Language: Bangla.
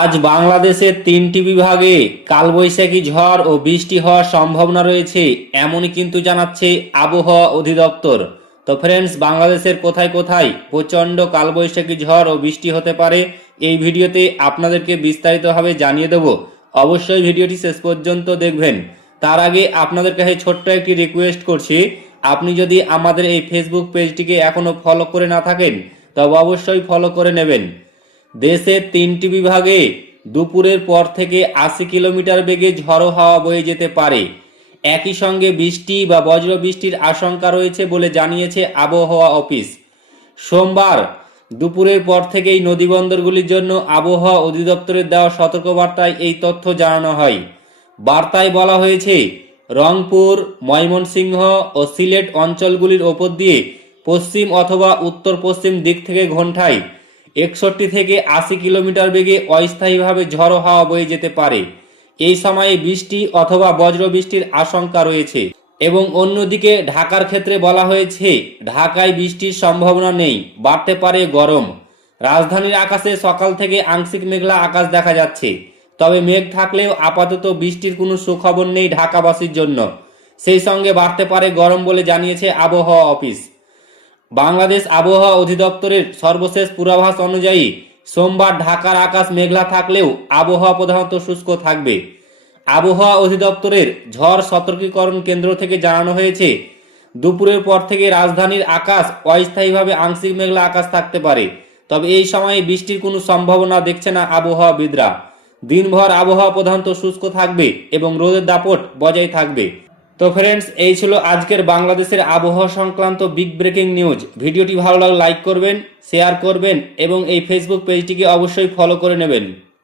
আজ বাংলাদেশের ৩টি বিভাগে কালবৈশাখী ঝড় ও বৃষ্টি হওয়ার সম্ভাবনা রয়েছে, এমনই কিন্তু জানাচ্ছে আবহাওয়া অধিদপ্তর। তো ফ্রেন্ডস, বাংলাদেশের কোথায় কোথায় প্রচণ্ড কালবৈশাখী ঝড় ও বৃষ্টি হতে পারে এই ভিডিওতে আপনাদেরকে বিস্তারিতভাবে জানিয়ে দেব। অবশ্যই ভিডিওটি শেষ পর্যন্ত দেখবেন। তার আগে আপনাদের কাছে ছোট্ট একটি রিকোয়েস্ট করছি, আপনি যদি আমাদের এই ফেসবুক পেজটিকে এখনও ফলো করে না থাকেন তবে অবশ্যই ফলো করে নেবেন। দেশের ৩টি বিভাগে দুপুরের পর থেকে ৮০ কিলোমিটার বেগে ঝড়ো হাওয়া বয়ে যেতে পারে। একই সঙ্গে বৃষ্টি বা বজ্রবৃষ্টির আশঙ্কা রয়েছে বলে জানিয়েছে আবহাওয়া অফিস। সোমবার দুপুরের পর থেকেই নদীবন্দরগুলির জন্য আবহাওয়া অধিদপ্তরের দেওয়া সতর্কবার্তায় এই তথ্য জানানো হয়। বার্তায় বলা হয়েছে, রংপুর, ময়মনসিংহ ও সিলেট অঞ্চলগুলির ওপর দিয়ে পশ্চিম অথবা উত্তর পশ্চিম দিক থেকে ঘণ্টায় ৬১ থেকে ৮০ কিলোমিটার বেগে অস্থায়ীভাবে ঝড়ো হাওয়া বয়ে যেতে পারে। এই সময়ে বৃষ্টি অথবা বজ্রবৃষ্টির আশঙ্কা রয়েছে। এবং অন্যদিকে ঢাকার ক্ষেত্রে বলা হয়েছে, ঢাকায় বৃষ্টির সম্ভাবনা নেই, বাড়তে পারে গরম। রাজধানীর আকাশে সকাল থেকে আংশিক মেঘলা আকাশ দেখা যাচ্ছে, তবে মেঘ থাকলেও আপাতত বৃষ্টির কোনো সুখবর নেই ঢাকাবাসীর জন্য। সেই সঙ্গে বাড়তে পারে গরম বলে জানিয়েছে আবহাওয়া অফিস। বাংলাদেশ আবহাওয়া অধিদপ্তরের সর্বশেষ পূর্বাভাস অনুযায়ী সোমবার ঢাকার আকাশ মেঘলা থাকলেও আবহাওয়া প্রধানত শুষ্ক থাকবে। আবহাওয়া অধিদপ্তরের ঝড় সতর্কীকরণ কেন্দ্র থেকে জানানো হয়েছে, দুপুরের পর থেকে রাজধানীর আকাশ অস্থায়ীভাবে আংশিক মেঘলা আকাশ থাকতে পারে, তবে এই সময়ে বৃষ্টির কোনো সম্ভাবনা দেখছে না আবহাওয়াবিদরা। দিনভর আবহাওয়া প্রধানত শুষ্ক থাকবে এবং রোদের দাপট বজায় থাকবে। তো ফ্রেন্ডস, এই ছিল আজকের বাংলাদেশের আবহাওয়া সংক্রান্ত বিগ ব্রেকিং নিউজ। ভিডিওটি ভালো লাগলে লাইক করবেন, শেয়ার করবেন এবং এই ফেসবুক পেজটিকে অবশ্যই ফলো করে নেবেন।